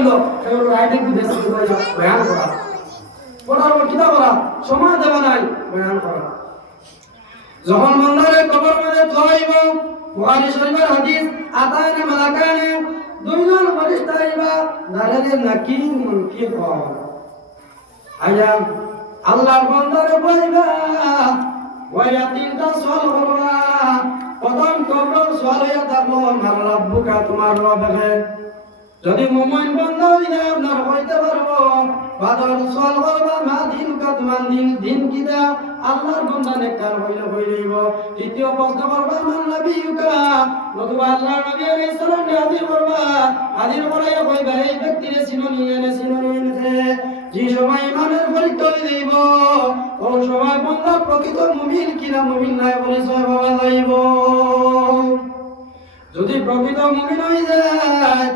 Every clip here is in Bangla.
হইল এর রাইটে কি দেশ বয়ান করা পড়ার কিতা করা সময় দেওয়া নাই বয়ান করা যখন বান্দারে কবর মধ্যে ধোয়াইব বুখারী শরীফের হাদিস আতানে মালাকানে দুইজন ফেরেশতা আইবা দাঁড়ালে নাকির মুনকির হওয়া আয়া আল্লাহর বান্দারে বলবা ওয়া তিনটা সওয়াল করবা প্রথম কবর সওয়াল হইয়া থাকলো আমার রব্বুকা তোমার রবকে যদি মুমিন বান্দা হইলে আপনার হইতে পারবো বাদর সওয়াল করবা মা দিনকা তোমার দিন কিদা আল্লাহর বান্দা নেককার হইলে হইলেইব তৃতীয় প্রশ্ন করবা মান নবিয়ুকা নতুবা আল্লাহর নবী আলাইহিস সালাম হাজির করবা হাজির করাইয়া কইবা এই ব্যক্তিরে চিননি যে সময় ইমানের পরীক্ষা দিব ওই সময় বান্দা প্রকৃত মুমিন কিনা মুমিন নাই পরিচয় পাওয়া যাইব যদি প্রকৃত মুমিন হয়ে যায়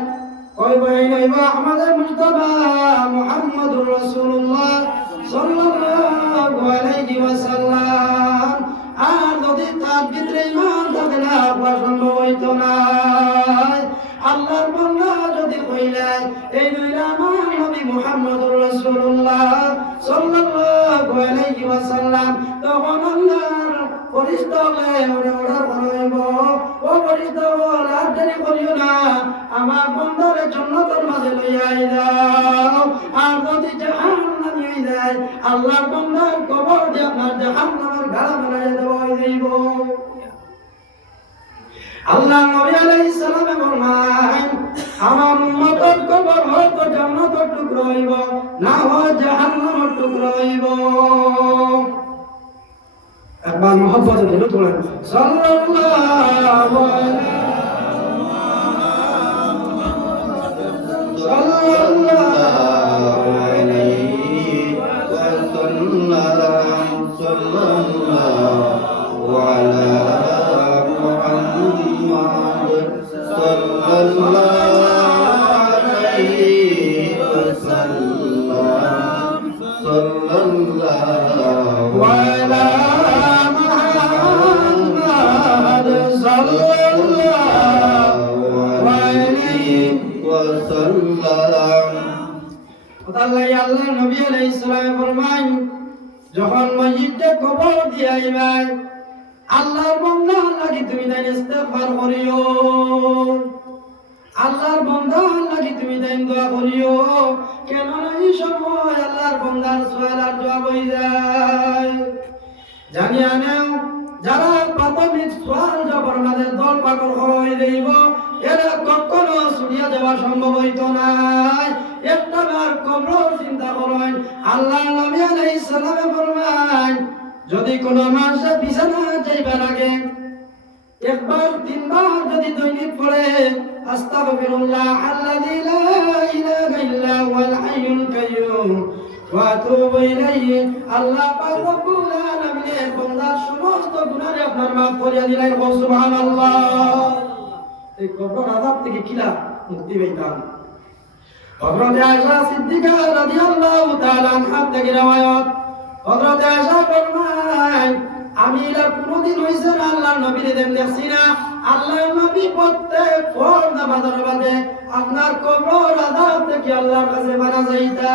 কইব এই নইবা আমাদের মুস্তাফা মুহাম্মদুর রাসূলুল্লাহ সাল্লাল্লাহু আলাইহি ওয়াসাল্লাম আর যদি তার ভিতরে ঈমান থাকে না সম্ভব হইতো না আল্লাহর বান্দা যদি কইলাই এই নইলা আমার নবী মুহাম্মদুর রাসূলুল্লাহ সাল্লাল্লাহু আলাইহি ওয়াসাল্লাম তখন আল্লাহর ফেরেশতাকে অর্ডার করাইব ও ফেরেশতা আর দেরি করিও না আমার বান্দারে জান্নাতের মাঝে লইয়া যাও আর যদি জাহান্নামে নিয়ে যায় আল্লাহর বান্দার কবর দিয়ে আপনার জাহান্নামের গাড়া বানাইয়া দেওয়া হইব আল্লাহ নবী আলাইহিস সালামে ফরমান আমার উম্মতের কবর হয়তো জান্নাতের টুকরো হইব না হয় জাহান্নামের টুকরো হইব একবার মোহাম্মদ দিলে তোলেন সাল্লাল্লাহু আলাইহি আল্লাহ নবী আলাইহিস সালাম ফরমান যখন মসজিদে কবর দিয়াইবাই আল্লাহর বান্দা লাগি তুমি তাই ইস্তেগফার করিও আল্লাহর বান্দা লাগি তুমি তাই দোয়া করিও কেন এই সময় আল্লাহর বান্দার সওয়াল আর দোয়া হই যায় জানিয়া নাও যারা প্রাথমিক সওয়াল জবর মাঝে দল পাগল হয়ে যাইব এরা কখনো শুনিয়া দেওয়া সম্ভব হইতো না একটাবার কবর চিন্তা করেন আল্লাহ নবী আলাইহিস সালামে ফরমান যদি কোনো মানুষ বিছানা যাইবার আগে একবার তিনবার যদি দৈনিক পড়ে আস্তাগফিরুল্লাহ আল্লাযী লা ইলাহা ইল্লা হুয়াল হাইয়ুল কাইয়্যুম ওয়া আতুবু ইলাইহি আল্লাহ পাক রব্বুল আলামিনের বান্দার সমস্ত গুনাহ আপনার মাফ করিয়া দিলেন সুবহানাল্লাহ এই কবর আযাব থেকে কিলা মুক্তি পাইতাম হযরত আয়েশা সিদ্দিকা রাদিয়াল্লাহু তাআলা আনহা থেকে রওয়ায়াত হযরত আয়েশা ফরমান আমি এর কোনদিন হইছে না আল্লাহর নবীর দেখছি না আল্লাহর নবী প্রত্যেক ফরজ নামাজের বাদে আপনার কবর আযাব থেকে আল্লাহর কাছে বানা যাইতা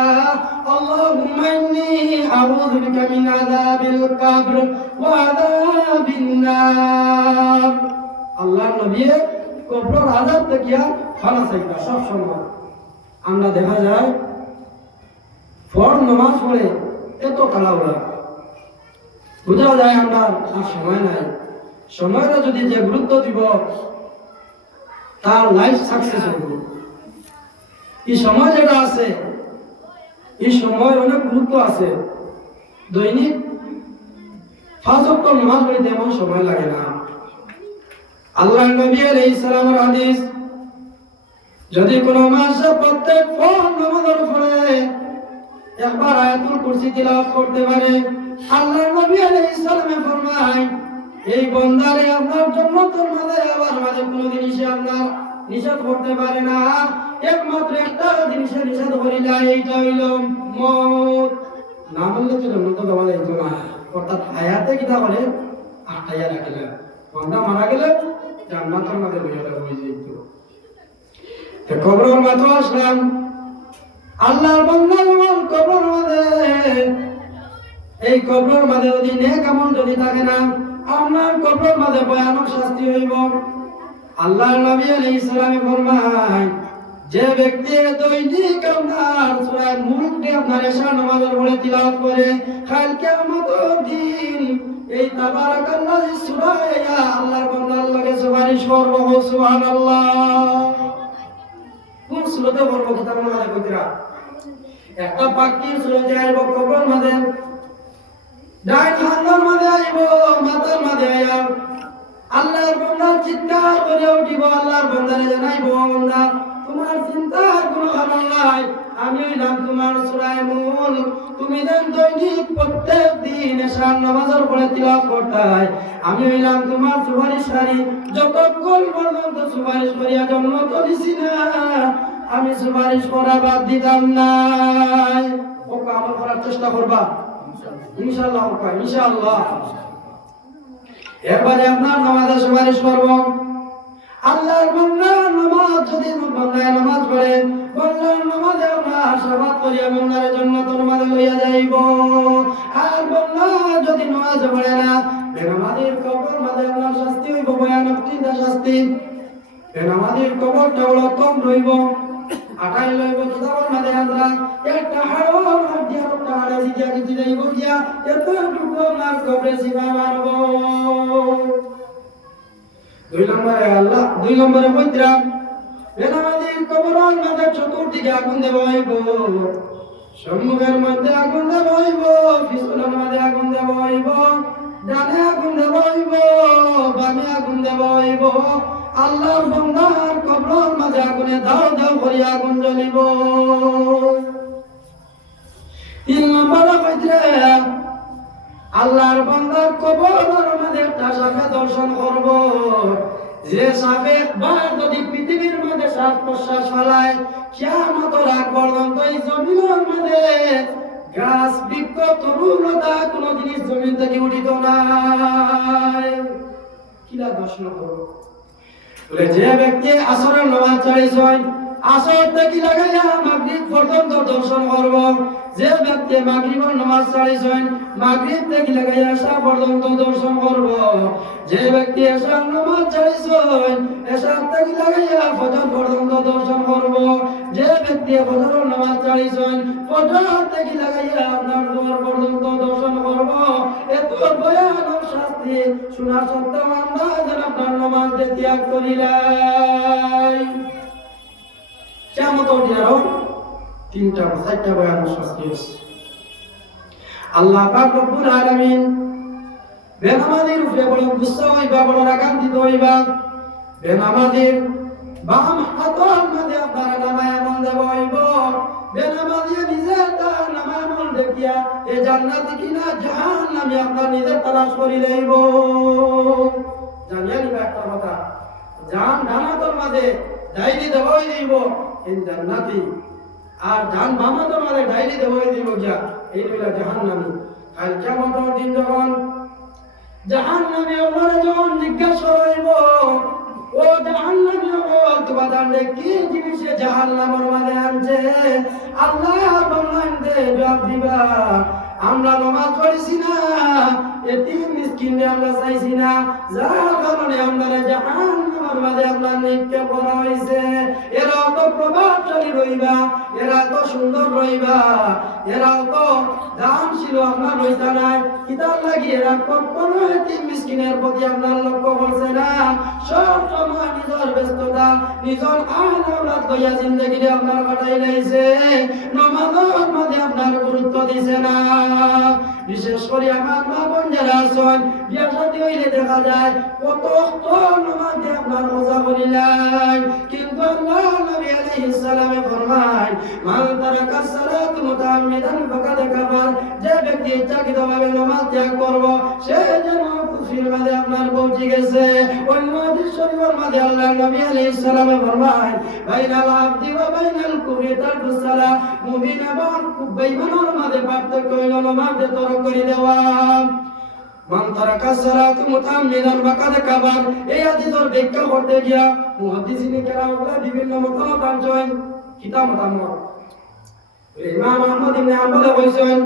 আল্লাহুম্মা ইন্নী আউযু বিকা মিন আযাবিল কবর ওয়া আযাবিন নার আল্লাহর নবী কবর আযাব থেকে বানা যাইতা সব সময় আমরা দেখা যায় ফরজ নামাজ পড়ে এত কালাওলা বুঝা যায় আমরা আর সময় নাই সময়টা যদি যে গুরুত্ব দিব তার লাইফ সাকসেস হবে এই সময় যেটা আছে এই সময় অনেক গুরুত্ব আছে দৈনিক 5 ওয়াক্ত নামাজ পড়তে এমন সময় লাগে না আল্লাহর নবী আলাইহিস সালামের হাদিস যদি কোনো মানুষ প্রত্যেক ফরজ নামাজের পরে একবার আয়াতুল কুরসি তিলাওয়াত করতে পারে আল্লাহর নবী আলাইহিস সালামে ফরমায় এই বান্দারে আপনার জান্নাতের মাঝে আবার মাঝে কোনো জিনিসে আপনার নিষেধ করতে পারে না একমাত্র একটা জিনিসে নিষেধ করিলা এইটা হইল মওত না বললে তো জান্নাত দেওয়া যাইত না অর্থাৎ হায়াতে কিটা বলে আটাইয়া রাখলে বান্দা মারা গেলে জান্নাতের মাঝে হয়ে যাইত তো কবরের মাঝে আসলাম আল্লাহর বান্দা যখন কবর মাঝে, এই কবরের মাঝে যদি নেক আমল যদি থাকে না, আপনার কবরের মাঝে ভয়ানক শাস্তি হইব। আল্লাহর নবী আলাইহিস সালাম ফরমায়, যে ব্যক্তি দৈনিক আপনার সূরা মুলকে আপনার এশা নামাজের পরে তিলাওয়াত করে, কাল কিয়ামতের দিন এই তাবারাকাল্লাহি সূরা আল্লাহর বান্দার লাগে সুপারিশ করব। সুবহানাল্লাহ। কোন সূরাতে পড়ব কিতাবের মাঝে কইরা? একটা পাখির সূরাতে আইব কবরের মাঝে, ডাইন হাতের মাঝে আইব, মাথার মাঝে আইয়া আল্লাহর বান্দা চিৎকার করে উঠিব, আল্লাহর বান্দারে জানাইব, বান্দা তোমার চিন্তার কোনো কারণ নাই, আমি হইলাম তোমার সূরা মুল, তুমি দেন দৈনিক প্রত্যেক দিন এশার নামাজের পরে তিলাওয়াত করতাই, আমি হইলাম তোমার সুপারিশকারী, যতক্ষণ পর্যন্ত সুপারিশ করিয়া জন্ম করিছি না, আমি সুপারিশ করা বাদ দিতাম না। ওকে আমল করার চেষ্টা করবা ইনশাআল্লাহ। ওকে ইনশাআল্লাহ। এরপরে আপনার নামাজে সুপারিশ করব। আল্লাহর বান্দা নামাজ যদি বান্দায় নামাজ পড়ে, বান্দার নামাজে আমরা আশীর্বাদ করিয়া বান্দার জান্নাতের মাঝে লইয়া যাইব। আর বান্দা যদি নামাজ পড়ে না, বেনামাজির কবর মাঝে আপনার শাস্তি হইব, ভয়ানক তিনটা শাস্তি। বেনামাজির কবরটা হলো কম রইব, আটাই লইব কিতাবের মাঝে আমরা একটা হাড় দিয়া একটা হাড়ে দিয়া কিছু যাইব গিয়া এতটুকু আপনার কবরে সীমা মারব। দুই নম্বরে বৈদ্রা বেনামাজির কবরের মাঝে চতুর্দিকে আগুন দেব হইব, সম্মুখের মধ্যে আগুন দেব হইব, পিছনের মাঝে আগুন দেব হইব, ডানে আগুন দেব হইব, বামে আগুন দেব হইব। আল্লাহর বান্দার কবরের মাঝে আগুনে দাও দাও করে আগুন জ্বলিব। তিন নম্বরে বৈদ্রা আল্লাহর বান্দার কবরের মাঝে একটা সাপে দর্শন করব, যে সাপে একবার যদি পৃথিবীর মধ্যে শ্বাস প্রশ্বাস ফেলায়, কিয়ামতের আগ পর্যন্ত এই জমিনের মধ্যে গাছ বৃক্ষ তরুলতা কোন জিনিস জমিন থেকে উঠিত নাই। কিলা দর্শন করব? যে ব্যক্তি আসরের নামাজ ছাড়িছেন, আসর থেকে লাগাইয়া মাগরিব পর্যন্ত দর্শন করব। যে ব্যক্তি মাগরিবের নামাজ ছাড়িছেন, মাগরিব থেকে লাগাইয়া এশা পর্যন্ত দর্শন করব। যে ব্যক্তি এশার নামাজ ছাড়িছেন, এশা থেকে লাগাইয়া ফজর পর্যন্ত দর্শন করব। যে ব্যক্তি ফজরের নামাজ ছাড়িছেন, ফজর থেকে লাগাইয়া আপনার জোহর পর্যন্ত দর্শন করব। এত ভয়ানক শাস্তি শোনা সত্ত্বেও আমরা যেন আপনার নামাজ ত্যাগ করিলাই। কিয়ামতের দিন আরো তিনটা চারটা ভয়ানক শাস্তি আছে। আল্লাহ পাক রব্বুল আলামিন বেনামাজির উপরে বড় গুসা হইবা, বড় রাগান্বিত হইবা। বেনামাজির বাম হাতের মাঝে আপনার নামায় আমল দেব হইব। বেনামাজি নিজে তার নামায় আমল দেখিয়া এ জান্নাতি কিনা জাহান্নামী আপনার নিজে তালাশ করি লইব। জানিয়া নিবা একটা কথা, জান ডানাতের মাঝে ডাইরি দেবই দিব এই জান্নাতি, আর জান বামাতের মাঝে ডাইরি দেবই দিব যা এই হইলা জাহান্নামী। কাল কিয়ামতের দিন যখন জাহান্নামী আপনারা যখন জিজ্ঞাসা করিব, ও জাহান্নামী তোমাদের কি জিনিসে জাহান্নামের মাঝে আনছে, আল্লাহ বান্দাকে জবাব দিবা, আমরা নামাজ পড়িছি না, এতিম মিসকিনরে আমরা চাইছি না, যার কারণে আমরা জাহান্নামের মাঝে আপনার নিক্ষেপ করা হয়েছে। এরাও তো প্রভাবশালী রইবা, এরা তো সুন্দর রইবা, এরাও তো দানশীল আপনার রইতা নাই, কিতাব লাগি এরা কখনো এতিম মিসকিনের প্রতি আপনার লক্ষ্য করছে না। সব সময় নিজের ব্যস্ততা, নিজের আওলাদ লইয়া জিন্দগিতে আপনার কাটাই লাইছে, নামাজের মাঝে আপনার গুরুত্ব দিছে না। বিশেষ করে আমার মা বোন যারা আছেন, বিয়া শাদী হইলে দেখা যায় কত নামাজ দিয়ে আপনার রোজা করিলেন, কিন্তু আল্লাহ নবী আলাইহিস সালামে ফরমান, মান তারাকা সালাত মুতাআম্মিদান ফাকাদ কাফার, যে ব্যক্তি ইচ্ছাকৃতভাবে নামাজ ত্যাগ করব সে যেন কুফরির মাঝে আপনার পৌঁছে গেছে। অন্য হাদিস শরীফের মাঝে আল্লাহ নবী আলাইহিস সালামে ফরমান, বাইনাল আবদি ওয়া বাইনাল কুফরি তারকুস সালাহ, মুমিন এবং বেঈমানের মাঝে পার্থক্য হইল নামাজে তরক করে দেওয়া। মান তারাকা সালাত মুতাআম্মিদান ফাকাদ কাফার, এই হাদিসের ব্যাখ্যা করতে গিয়া মুহাদ্দিসিনে কেরাম বিভিন্ন মতামত আনছেন। কিতাব মতামত ইমাম আহমদ ইবনে হাম্বল কইছেন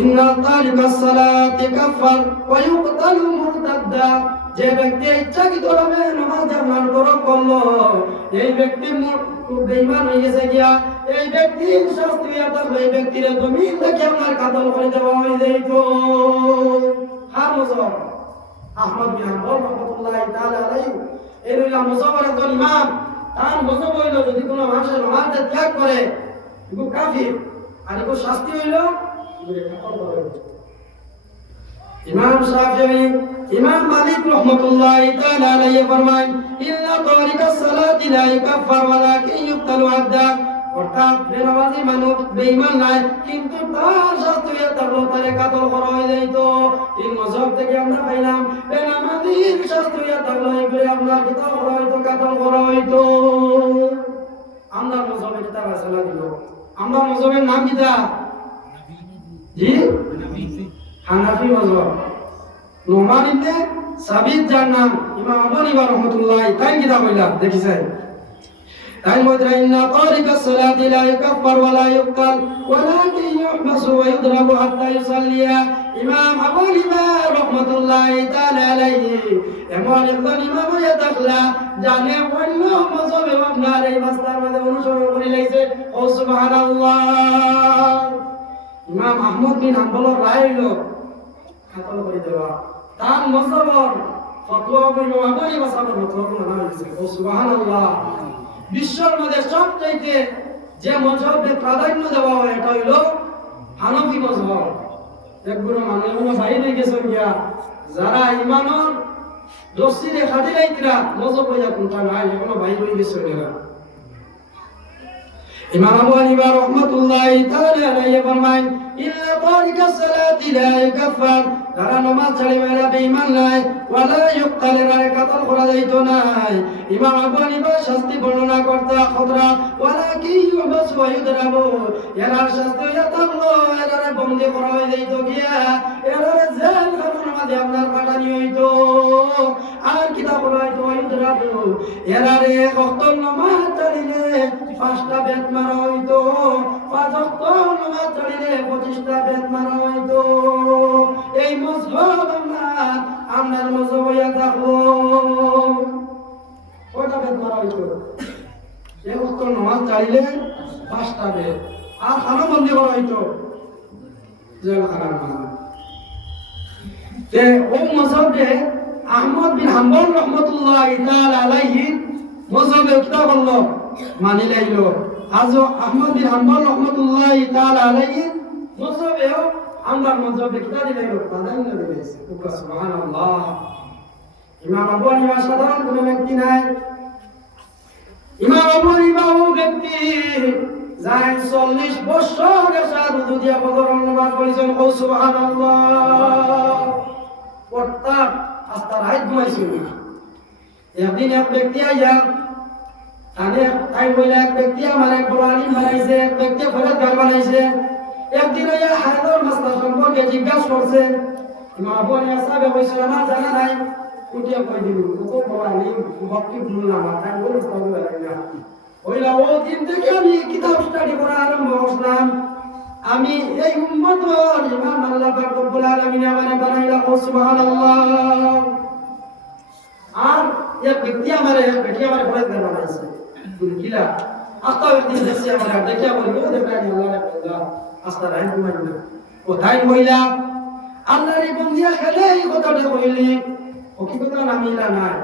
ইন্না তারিকাস সালাতি কাফার ওয়া ইউকতালু মুরতাদ্দা, যে ব্যক্তি ইচ্ছাকৃতভাবে নামাজ জামার তরক করলো এই ব্যক্তি বেঈমান হয়ে গেছে গিয়া, এই ব্যক্তির শাস্তি হবে, এই ব্যক্তির জমিন থেকে আপনার কাতল করে দেওয়া হয়ে যাইত। আর মুজাফফর আহমদ বিন হাম্বল রাহমাতুল্লাহি তাআলা আলাইহি এই রইলা মুজাফফর একজন ইমাম, তার মজহব হইল যদি কোনো মানুষের নামাজ ত্যাগ করে এগো কাফির, আর এগো শাস্তি হইল কাতল করে। ইমাম শাফিঈ ইমাম মালিক রাহমাতুল্লাহি তাআলা আলাইহি ফরমান ইন্না তারিকাস সালাতি লা ইকাফার ওয়ালাকিন ইউক্তালু আদা, অর্থাৎ বেনামাজি মানুষ বেঈমান নাই কিন্তু তার শাস্তি থাকলো তারে কাতল করা হয়ে যাইত। এই মজহব থেকে আমরা পাইলাম বেনামাজির শাস্তি থাকলো এগুলো আপনার কিতাব করা হইতো, কাতল করা হইতো। আমরা মজহবের কিতাব আছে না দিল, আমরা মজহবের নাম কিতা? জি হানাফি মজহব। নোমান ইবনে সাবিত যার নাম ইমাম আবু হানিফা রাহমাতুল্লাহি তাই কিতাব হইলা দেখিছেন। তাই মধ্যে ইন্না তারিকাস সালাতি লা ইকাফার ওয়া লা ইউক্তাল ওয়ালাকিন ইউহবাসু ওয়া ইউদরাবু হাত্তা ইউসাল্লিয়া। ইমাম আবু হানিফা রাহমাতুল্লাহি তাআলা আলাইহি এমন একজন ইমাম হয়ে থাকলা জানে অন্য মজহবে আপনার এই মাসলার মধ্যে অনুসরণ করে লাইছে। ও সুবহানাল্লাহ। ইমাম আহমদ বিন হাম্বলের রায় হইল কাতল করে দেওয়া, তার মজহবর ফতোয়া হইল আবু হানিফা সাহেবের ফতোয়া না হইছে। ও সুবহানাল্লাহ। বিশ্বের মধ্যে সবচাইতে যে মজহবে প্রাধান্য দেওয়া হয় এটা হইল হানাফি মজহব। একগুলো মানুষ এমন বাইরে গেছেন গিয়া যারা ইমানের দোষীরে খাটি লাইতরা মজহব হইয়া কোনটা নাই এখনো বাইরে হয়ে গেছেন এরা। ইমাম আবু হানিফা রাহমাতুল্লাহি তাআলা আলাইহি ফরমান ইল্লা তারিকাস সালাতি লা ইকাফার, যারা নামাজ ছাড়িবে এরা বেঈমান নাই, ওয়ালা ইউক্তাল এরা কাতল করা যাইত নাই। ইমাম আবু হানিফা শাস্তি বর্ণনা করতে খতরা ওয়ালাকি ইউবাস ওয়া ইউদরাবু, এরা শাস্তি হইয়া থাকলো এরা বন্দী করা হয়ে যাইত গিয়া, এরা জেল খানার মাঝে আপনার পাঠানি হইতো। আর কিতাব হইতো ইউদরাবু, এরা ওয়াক্ত নামাজ ছাড়িলে 5টা বেত মারা হইতো, 5 ওয়াক্ত নামাজ ছাড়িলে 25টা বেত মারা হইতো। এই মজহব আমরা মজহব হইয়া থাকলো কয়টা বেত মারা হইতো? এই ওয়াক্ত নামাজ ছাড়িলে 5টা বেত, আর খানা বন্দী করা হইতো জেল খানার মাঝে। তে ও মজহবে আহমদ বিন হাম্বল রাহমাতুল্লাহি তাআলা আলাইহি মজহবে কিতাব হলো মানি লাইল। আজ আহমদ বিন হাম্বল রাহমাতুল্লাহি তাআলা আলাইহি মজহবেও আমরা মজহবে কিতাব দিলাইল প্রাধান্য দিয়েছে। সুবহানাল্লাহ। ইমাম আবু হানিফা সাধারণ কোনো ব্যক্তি নাই। ইমাম আবু হানিফা ও ব্যক্তি যাই 40 বছর এসার দুদিয়া বদর নামাজ পড়েছেন। ও সুবহানাল্লাহ। প্রত্যেক আস্তার হাত ঘুমাইছিল। একদিন এক ব্যক্তি আইয়া তাই বইলা এক ব্যক্তি আমার এক বড় আলিম বানাইছে, এক ব্যক্তি ফেরতগার বানাইছে। একদিন আইয়া হায়দার মাসলা সম্পর্কে জিজ্ঞাসা করছে। ইমাম আবু হানিফা সাহেব কইছে আমার জানা নাই, কুটিয়া কই দিল কত বড় আলিম ভক্তি ভুললাম তাই বলে তবে লাগা ওইলা। ও দিন থেকে আমি কিতাব স্টাডি করা আরম্ভ করলাম। আমি এই উম্মতের ইমাম আল্লাহ পাক রব্বুল আলামিন আমারে বানাইলা। ও সুবহানাল্লাহ। আর এক ব্যক্তি আমারে ফেরতগার বানাইছে। কিলা আস্তা একদিন দেখছি আমার দেখিয়া বলবো দেখানি আল্লাহ রাখা আস্তা রাইন ঘুমাইল। কোথায় হইলা আল্লাহর বন্দিয়া খেলে এই কথাটা কইলি ও কি কথা নামিলা নাই।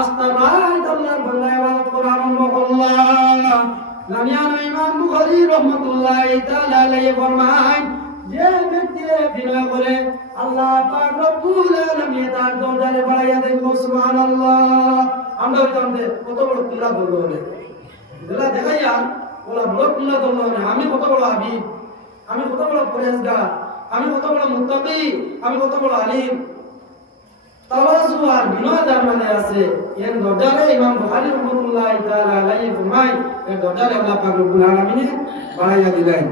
আস্তা রাইন আল্লাহর বান্দা ইবাদত করা আরম্ভ করলাম। জানিয়ানো ইমাম বুখারী রাহমাতুল্লাহি তাআলা আলাইহি ফরমান যে ব্যক্তি বিনয় করে আল্লাহ পাক রব্বুল আলামিন তার দরজারে বাড়াইয়া দেন। সুবহানাল্লাহ। আমরা জানতে কত বড় কুলা বলবো না এলা দেখাইয়া ওলা বড় কুলা বলবো না। আমি কত বড় হাবিব, আমি কত বড় পরেজগার, আমি কত বড় মুত্তাকি, আমি কত বড় আলিম। তাওয়াজু আর বিনয় যার মানে আছে এর দরজারে ইমাম বুখারী রাহমাতুল্লাহি তাআলা আলাইহি ফরমায় এর দরজারে আল্লাহ পাক রব্বুল আলামিন বাড়াইয়া দিলেন।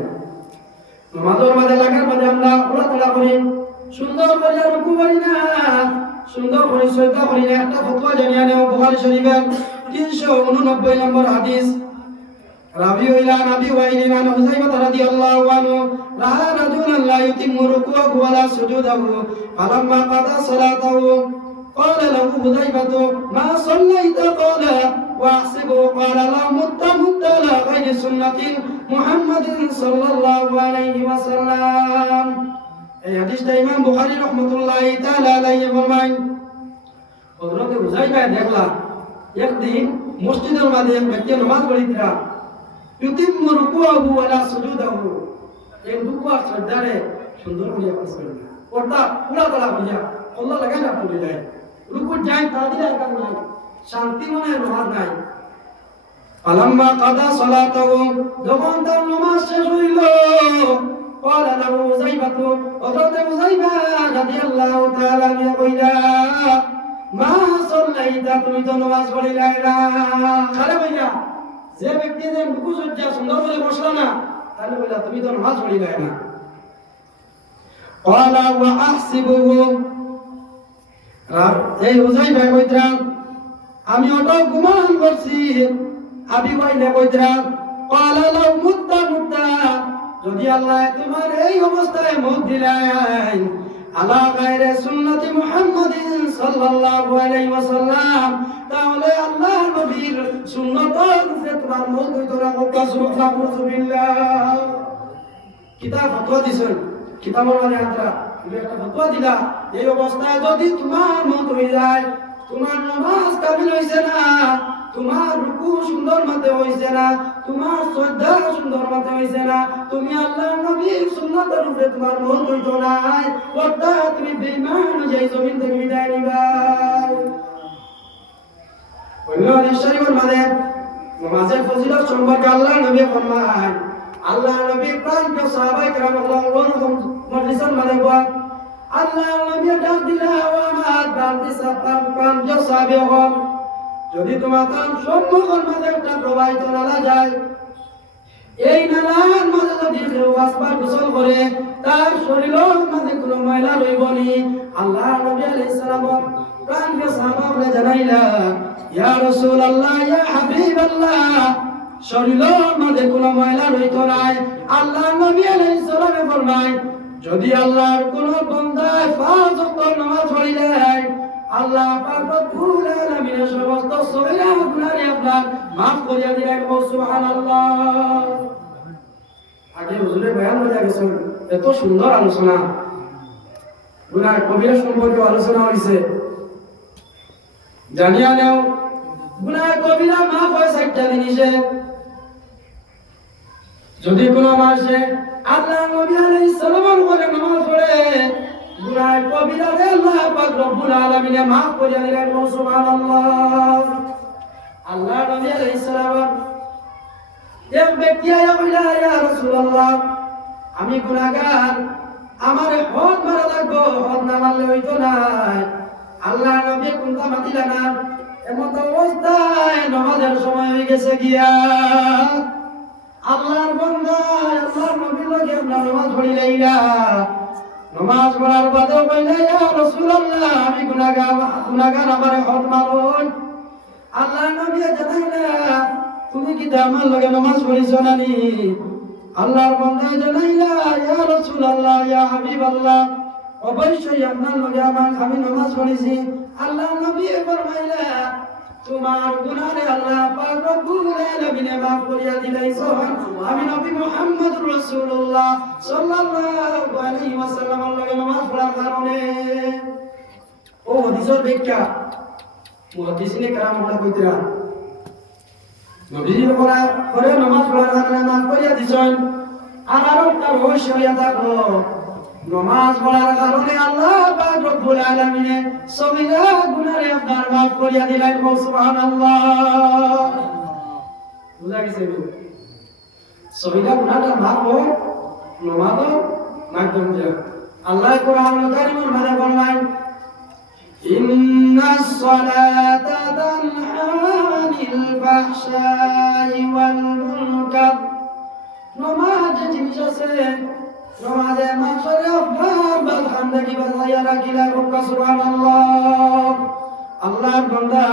নামাজের মাঝে লাগার মাঝে আমরা ওলা করি, সুন্দর করে রুকু করি না, সুন্দর করে সজদা করি না। একটা ফতোয়া জানিয়ে নেও বুখারী শরীফের 389 নম্বর হাদিস। রাবি হইলা নবী ওয়াইলিন আন হুযাইফা রাদিয়াল্লাহু আনহু রাআ রাজুলান লা ইউতিম্মু রুকুআহু ওয়া লা সুজুদাহু ফালাম্মা কাদা সালাতাহু قال له حذيفة ما صليت قال واحسبه قال لا مت على غير سنة محمد صلى الله عليه وسلم এই হাদিসটা ইমাম বুখারী রাহমাতুল্লাহি তাআলা আলাইহি ফরমায় হযরত হুযাইফা দেখলা একদিন মসজিদের মধ্যে এক ব্যক্তি নামাজ পড়িতরা ইউতিম্মু রুকুআহু ওয়া লা সুজুদাহু এই রুকু আর সাজদারে সুন্দর করে করছেন ওটা পুরা করা হইয়া আল্লাহ লাগাই না পড়ে যায় রুকু যায় তাদিলা কাজ নাই শান্তি মনে নামাজ নাই ফালাম্মা কাদা সালাতাহু যখন তার নামাজ শেষ হইল قال له حذيفة حضرت حذيفة رضي الله تعالى عنه কইলা মা সাল্লাইতা তুমি তো নামাজ পড়িলা না খারাপ হইয়া যে ব্যক্তি যে রুকু সজ্জা সুন্দর করে বসলো না তাহলে বললা তুমি তো নামাজ পড়িলা না قال واحسبه এই হুযাইফা কইতরা আমি ওটা গুমান করছি আবি ভাইলে কইতরা قال لو مت যদি আল্লাহ তোমার এই অবস্থায় মত দিলেন আলা গায়রে সুন্নতি মুহাম্মাদিন সাল্লাল্লাহু আলাইহি ওয়াসাল্লাম তাহলে আল্লাহ নবীর সুন্নতের উপরে তোমার মত হইতো না সুবহানাল্লাহ কিতাব ফতোয়া দিছেন কিতাবের মানে আত্রা একটা ফতোয়া দিলা এই অবস্থায় যদি তোমার মত হয়ে যায় তোমার নামাজ কামিল হইছে না তোমার রুকু সুন্দর মতে হইছে না তোমার শ্রদ্ধা সুন্দর মতে হইছে না তুমি আল্লাহর নবীর সুন্নাতের উপরে তোমার মন হইতো না ওটা তুমি বেঈমান হয়ে জমিন থেকে বিদায় নিবা অন্য হাদিস শরীফের মধ্যে নামাজের ফজিলত সম্পর্কে আল্লাহর নবী ফরমান আল্লাহর নবী প্রাণপ্রিয় সাহাবায়ে কেরাম আল্লাহু আনহুম মজলিসের মধ্যে বলেন আল্লাহর নবী ডাক দিলা ও আমার প্রাণপ্রিয় সাহাবায়ে যদি তোমার সম্মুখের মাঝে একটা প্রবাহিত নালা যায় এই নালার মাঝে যদি কেউ আসবার গোসল করে তার শরীরের মাঝে কোনো ময়লা রইবনি আল্লাহ নবী আলাইহিস সালাম প্রাণপ্রিয় সাহাবাকে জানাইলা ইয়া রাসূলুল্লাহ ইয়া হাবিবাল্লাহ শরীরের মাঝে কোনো ময়লা রইতো না আল্লাহ নবী আলাইহিস সালাম ফরমায় যদি আল্লাহর কোন বান্দা পাঁচ ওয়াক্ত নামাজ পড়িলে আল্লাহ পাক রব্বুল আলামিনের সমস্ত সগীরা গুনাহ আপনার maaf করিয়া দিলেন সুবহানাল্লাহ আগে হুজুরের বয়ান হয়ে গেছে এত সুন্দর আলোচনা গুনাহ কবিরা সম্পর্কে আলোচনা হইছে জানিয়া নাও গুনাহ কবিরা maaf হয় সাইটটা জিনিসে যদি কোনো মানুষে আল্লাহ নবী আলাইহিস সালামের উপরে নামাজ পড়ে গুনাহ কবিরা আল্লাহ পাক রব্বুল আলামিন maaf করে দিলেন সুবহানাল্লাহ আল্লাহ নবী আলাইহিস সালাম এক ব্যক্তি আয়া কইলা ইয়া রাসূলুল্লাহ আমি গুনাহগার আমার হদ মারা লাগবো হদ না মারলে হইতো না আল্লাহ নবী কোনটা মাতিলা না এমন অবস্থায় নামাজের সময় হয়ে গেছে গিয়া আল্লাহর বান্দা আল্লাহর নবীর লগে আমরা নামাজ পড়িলাইলা নামাজ পড়ার বাদে কইলা ইয়া রাসূলুল্লাহ আমি গুনাহগার আমার হদ মারুন আল্লাহর নবী জানাইলা তুমি কি আমার লগে নামাজ পড়িছো না নি আল্লাহর বান্দা জানাইলা ইয়া রাসূলুল্লাহ ইয়া হাবিবাল্লাহ অবশ্যই আপনার লগে আমি নামাজ পড়িছি আল্লাহর নবী ফরমাইলা তোমার গুনাহে আল্লাহ পাক রব্বুল আলামিন maaf করিয়া দিলাইছো আমি নবী মুহাম্মদুর রাসূলুল্লাহ সাল্লাল্লাহু আলাইহি ওয়াসাল্লামের লগে নামাজ পড়ার কারণে ও হাদিসের ব্যাখ্যা মুহাদ্দিসিনে کرام ওটা কইতরা নবীর পরে নামাজ পড়ার কারণে maaf করিয়া দিছেন আর আরেকটা রহস্য হইয়া থাকলো নামাজ পড়ার কারণে আল্লাহ পাক রব্বুল আলামিন সগীরা গুনাহে আপনার maaf করিয়া দিলেন সুবহানাল্লাহ বুঝা গেছে সগীরা গুনাহটা maaf হয় নামাজের মাধ্যমে আল্লাহ কোরআনুল কারীমের মধ্যে বলেন ইন্নাস সালাতা তানহা আনিল ফাহশাই ওয়াল মুনকার নামাজ জিনিস আছে নামাজে মাশাআল্লাহ আপনার বালখানদাকি বাজাইয়া রাখিলা সুবহানাল্লাহ আল্লাহর বান্দা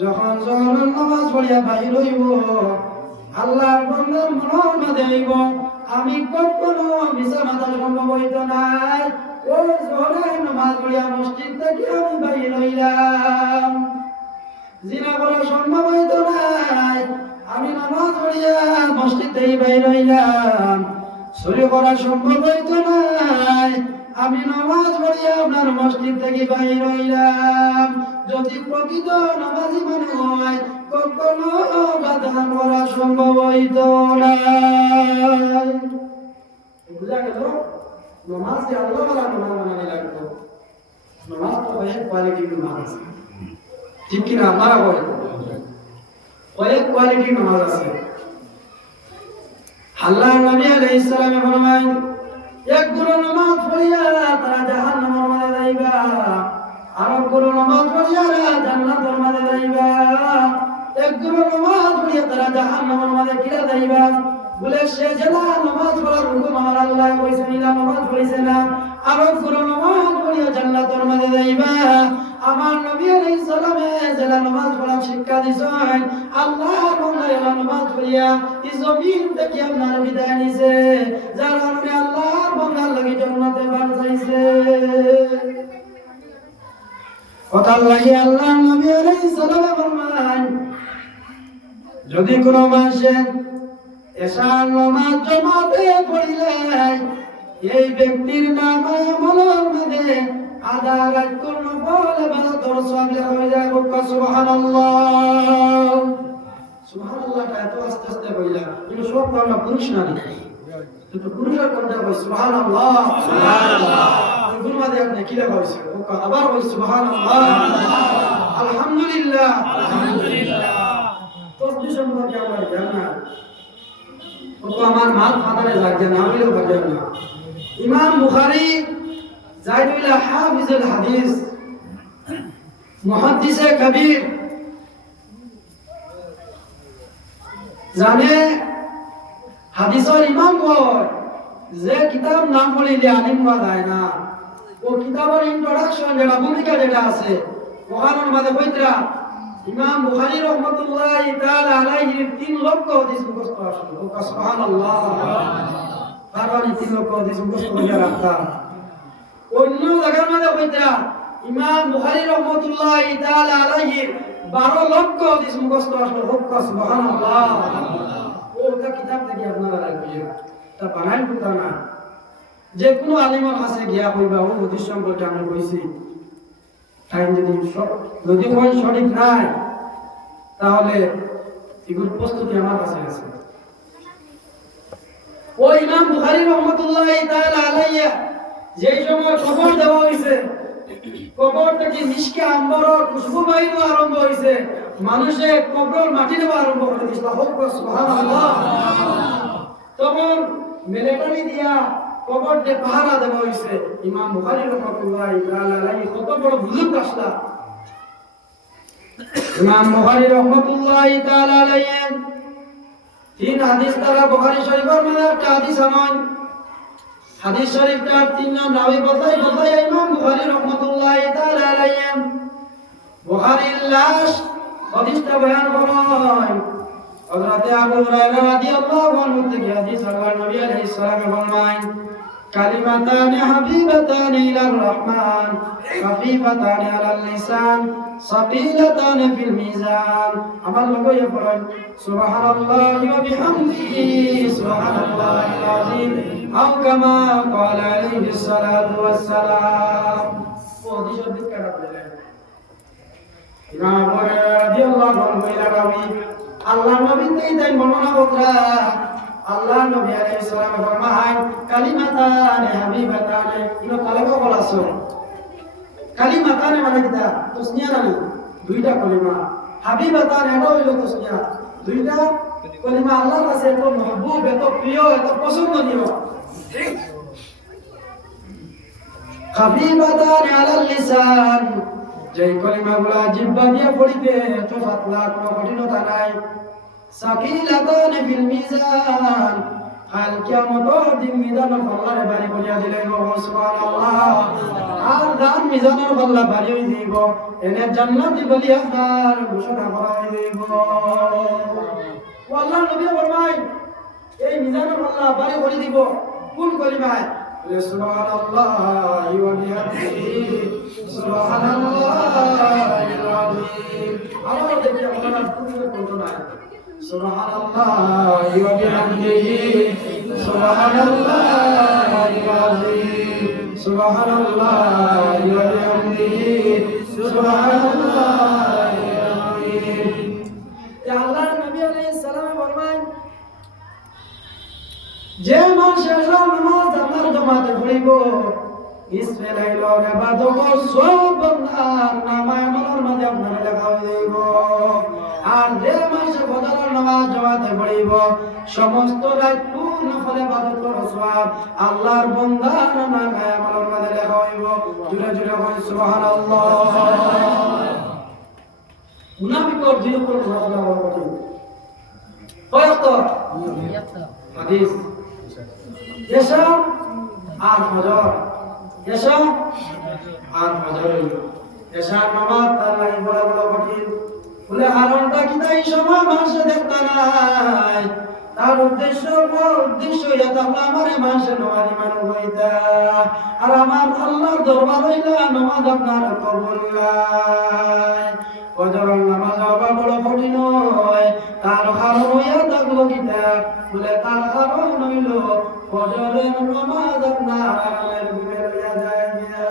যখন জোহরের নামাজ পড়িয়া বাহির হইব আল্লাহর বান্দার মনের মধ্যে হইব আমি কখনো মিছা মাথা সম্ভব হইতো নাই ওই জোহরের নামাজ পড়িয়া মসজিদ থেকে আমি বাইরে হইলাম জিনা করা সম্ভব হইতো নাই আমি নামাজ পড়িয়া মসজিদ থেকে বাইরে হইলাম চুরি করা সম্ভব হইতো নাই আমি নামাজ পড়িয়া আপনার মসজিদ থেকে বাইরে হইলাম যদি প্রকৃত নামাজি মনে হয় কখনো বাধা করা সম্ভব হইত না বুঝা গেল নামাজ যে আল্লাহ ওয়ালা নামাজ বানানো লাগতো নামাজ তো কয়েক কোয়ালিটির নামাজ আছে ঠিক কিনা আপনারা বলেন কয়েক কোয়ালিটির নামাজ আছে আল্লাহর নবী আলাইহিস সালামে ফরমায় এক গুরু নামাজ পড়িয়া তারা জাহান্নামের মধ্যে যাইবা আর এক গুরু নামাজ পড়িয়া জান্নাতের মধ্যে যাইবা এক গুরু নামাজ পড়িয়া তারা জাহান্নামের মধ্যে কিরা যাইবা বলে সে জেলা নামাজ পড়ার হুকুম আমার আল্লাহ কইছেন ইলা নামাজ পড়িছে না আর এক গুরু নামাজ পড়িয়া জান্নাতের মধ্যে যাইবা আমার নবী আলাইহিস সালামে জেলা নামাজ পড়ার শিক্ষা দিছেন আল্লাহ বান্দা এলা নামাজ পড়িয়া এই জমিন থেকে আপনার বিদায় নিছে যার কারণে আল্লাহর বান্দার লাগি জান্নাতে বানাইছে কথা লাগি আল্লাহ নবী আলাইহিস সালামে ফরমান যদি কোনো মানুষে এশার নামাজ জামাতে পড়িলে এই ব্যক্তির নাম আমলের মধ্যে আধা রাত কোন বলে বড় দর্শক হয়ে যায় সুবহানাল্লাহ সুবহানাল্লাহ এত আস্তে আস্তে বললাম কিন্তু সব আমরা পুরুষ না কিন্তু পুরুষের কোনটা কই সুবহানাল্লাহ সুবহানাল্লাহ গুরমাদে আপনি কি লেখা হইছে আবার কই সুবহানাল্লাহ আলহামদুলিল্লাহ আলহামদুলিল্লাহ তসবিহ সম্পর্কে আমরা জানা তো আমার মাল ফাদারে লাগে না হইলেও পারবেন না ইমাম বুখারী জাইদুল্লাহ হাফিজুল হাদিস মুহাদ্দিসে কবির জানে হাদিসের ইমাম কয় যে কিতাব নাম পড়িলে আলিম হওয়া যায় না ও কিতাবের ইন্ট্রোডাকশন যেটা ভূমিকা যেটা আছে ওখানের মধ্যে কইতরা ইমাম বুখারী রাহমাতুল্লাহি তাআলা আলাইহি 3 লক্ষ হাদিস মুখস্থ আছে সুবহানাল্লাহ তারপরে 3 লক্ষ হাদিস মুখস্থ করে রাখতা অন্য জায়গার মধ্যে কইতরা ইমাম বুখারী রাহমাতুল্লাহি তাআলা আলাইহি 12 লক্ষ হাদিস মুখস্থ আছে সুবহানাল্লাহ ওটা কিতাব থেকে আপনারা রাখবেন তা বানাই কথা না যে কোনো আলিমের কাছে গিয়া কইবা ও হাদিস সম্পর্কে আমরা কইছি টাইম যদি কোন সঠিক নাই তাহলে এগুলোর প্রস্তুতি আমার কাছে আছে ও ইমাম বুখারী রাহমাতুল্লাহি তাআলা আলাইহি যেই সময় খবর দেওয়া হইছে কবর থেকে মিশকে আম্বরের খুশবু বাইর আরম্ভ হইছে মানুষে কবরের মাটি নেওয়া আরম্ভ করে দিছিল সুবহানাল্লাহ তখন মিলিটারি দিয়া কবরতে পাহারা দেওয়া হইছে ইমাম বুখারী রাহমাতুল্লাহি তাআলা আলাইহি কত বড় বুজুর্গ আসলা ইমাম বুখারী রাহমাতুল্লাহি তাআলা আলাইহি 3 হাদিস দ্বারা বুখারী শরীফের মধ্যে একটা হাদিস আনন হাদিস শরীফটার 3 নাম রাবি বতাই ইমাম বুখারী রাহমাতুল্লাহি তাআলা আলাইহি বুখারীর লাশ হাদিসটা বয়ান করেন হযরত আবু হুরায়রা রাদিয়াল্লাহু আনহু থেকে হাদিস আল্লাহর নবী আলাইহিস সালাম ফরমায় কালিমাতানি হাবিবাতানি ইলার রহমান খাফিফাতানি আলাল লিসান সাকিলাতানি ফিল মিজান আমার লোকে পড়েন সুবহানাল্লাহি ওয়া বিহামদিহি সুবহানাল্লাহিল আযীম আও কামা ক্বালা আলাইহিস সালাতু ওয়াস সালাম ও হাদিস বিকারা বলেন ইমাম আবু হুরায়রা রাদিয়াল্লাহু আনহু রাবি আল্লাহর নবী তাই বর্ণনা করা আল্লাহ নবী আলাইহিস সালাম ফরমায় কালিমাতানি হাবিবাতানি ইনো কালেমা বলাছো কালিমাতানি মানে কিটা তাসনিয়া না দুইটা কালিমা হাবিবাতানি এটা হইলো তাসনিয়া দুইটা কালিমা আল্লাহর কাছে এত মাহবুব এত প্রিয় এত পছন্দনীয় হাবিবাতানি আলাল লিসান যে কালিমাগুলো জিহ্বা দিয়ে পড়িতে এত পাতলা কোনো কঠিনতা নাই সাকিলাতানি ফিল মিজান কাল কিয়ামতের দিন মিজানের পাল্লারে ভারী করিয়া দিলেন সুবহানাল্লাহ আর দান মিজানের পাল্লা ভারী হয়ে দিব এনে জান্নাতি বলি আপনার ঘোষণা করা হইব আল্লাহ নবী ফরমায় এই মিজানুল আল্লাহ বাড়ি করে দিব কোন কলিমায় সুবহানাল্লাহি ওয়া বিহামদিহি সুবহানাল্লাহিল আযীম। আমরা দেখি আপনারা পুরো বলতো না সুবহানাল্লাহি ওয়া বিহামদিহি সুবহানাল্লাহিল আযীম সুবহানাল্লাহি ওয়া বিহামদিহি সুবহানাল্লাহিল আযীম। ইয়া আল্লাহর নবী আলাইহিস সালাম ফরমান যে মানুষ নামাজ আপনার জমাতে পড়িব ইসমে লাইলো ইবাদত সব বান্দার নামায় আমলের মাঝে আপনার লেখা হয়ে যাইব। আর যে মানুষ ফজরের নামাজ জমাতে পড়িব সমস্ত রাত পূর্ণ ফলে ইবাদত করার সওয়াব আল্লাহর বান্দার নামায় আমলের মাঝে লেখা হইব। জুড়ে জুড়ে বলি সুবহানাল্লাহ। মুনাফিকর দিল কোন রাসূল কঠিন কয়ত হাদিস এসা আর ফজর এসা আর ফজর এসা নামাজ তার লাগি বড় বড় কঠিন বলে হারণটা কি তাই সময় মানুষে দেখতা নাই তার উদ্দেশ্য এটা আমার মানুষে নামাজ মানুষ হইতা আর আমার আল্লাহর দরবার হইলা নামাজ আপনার কবুল নাই। ফজরের নামাজ আবার বড় কঠিন হয় তার কারণ হইয়া থাকলো কিতাব বলে তার কারণ হইল ফজরের নামাজ আপনার আমলের ঘুমে লইয়া যায় গিয়া